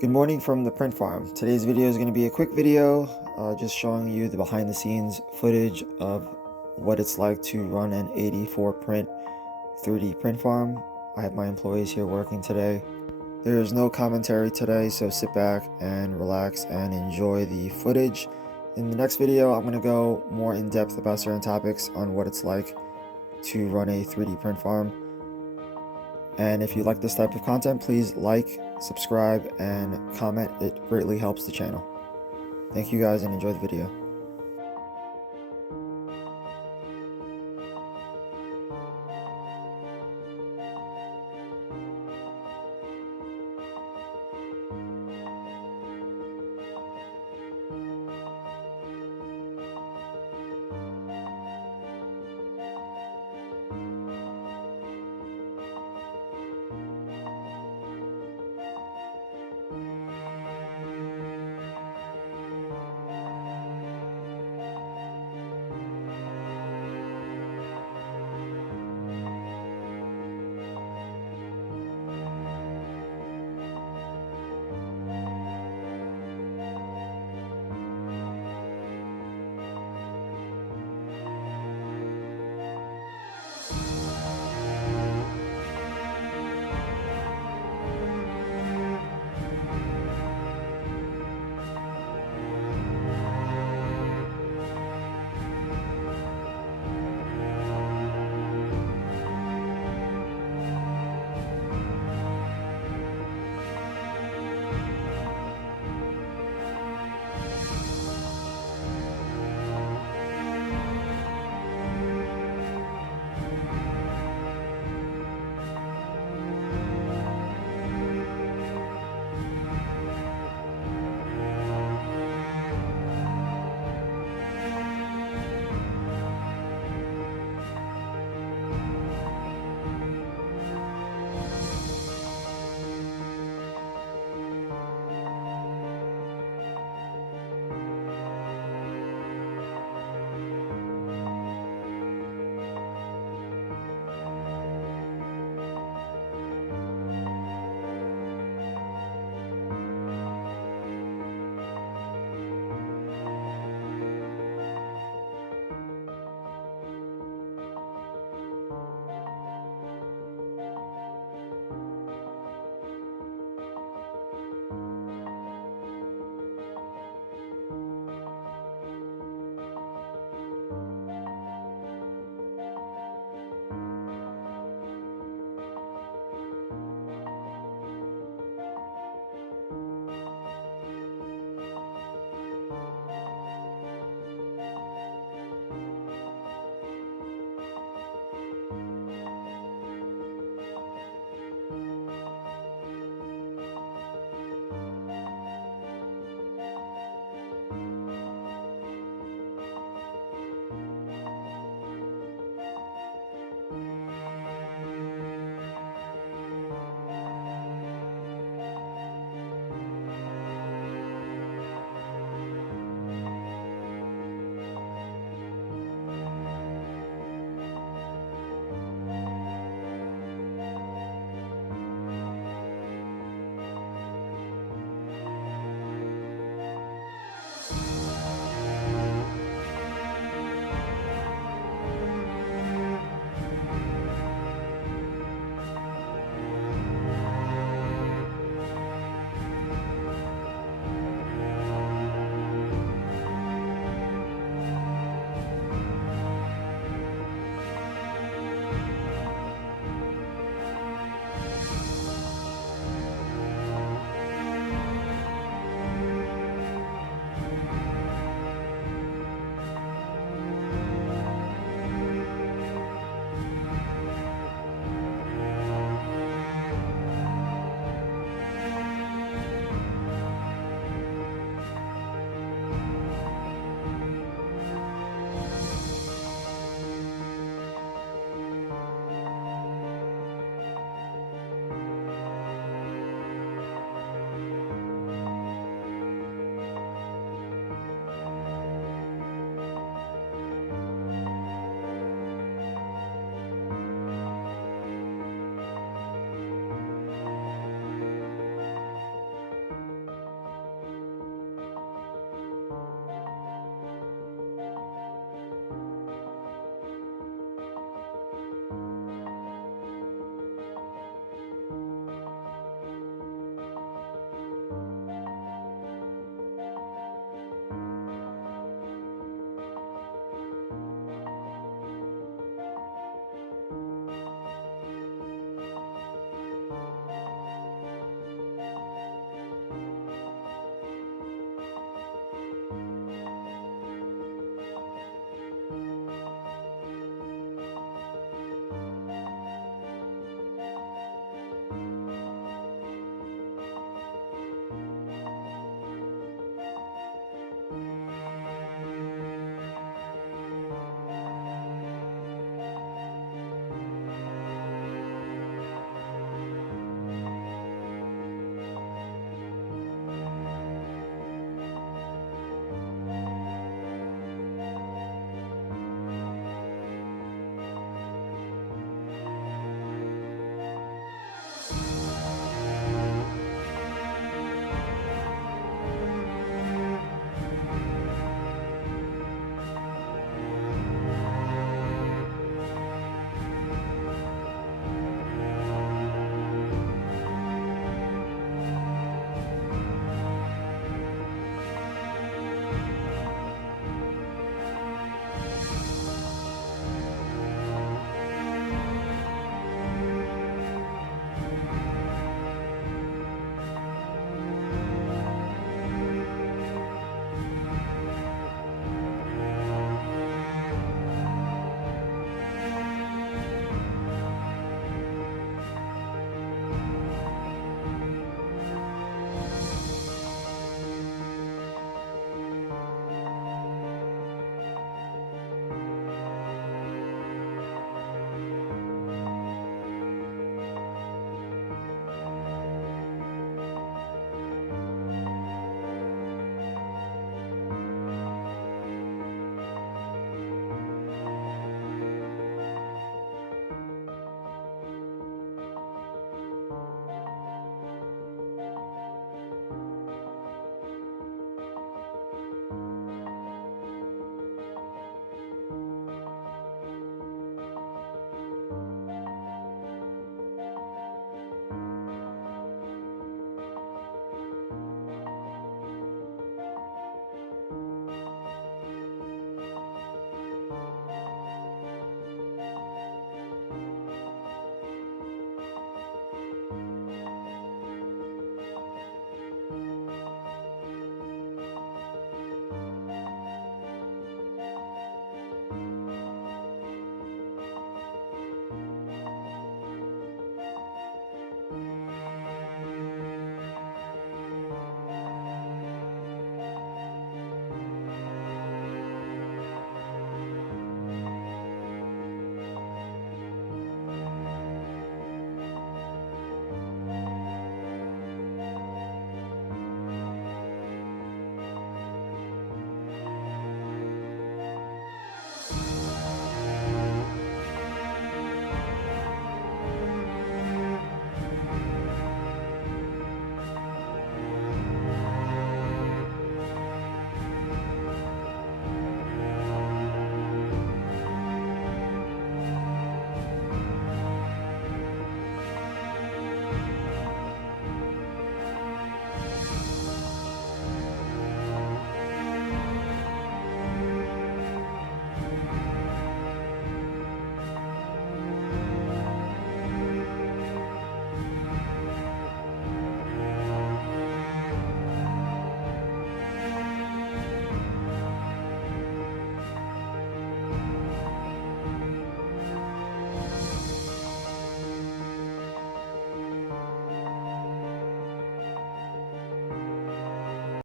Good morning from the print farm. Today's video is going to be a quick video just showing you the behind the scenes footage of what it's like to run an 84 print 3D print farm. I have my employees here working today. There is no commentary today, so sit back and relax and enjoy the footage. In the next video, I'm going to go more in depth about certain topics on what it's like to run a 3D print farm. And if you like this type of content, please like, subscribe, and comment. It greatly helps the channel. Thank you guys and enjoy the video.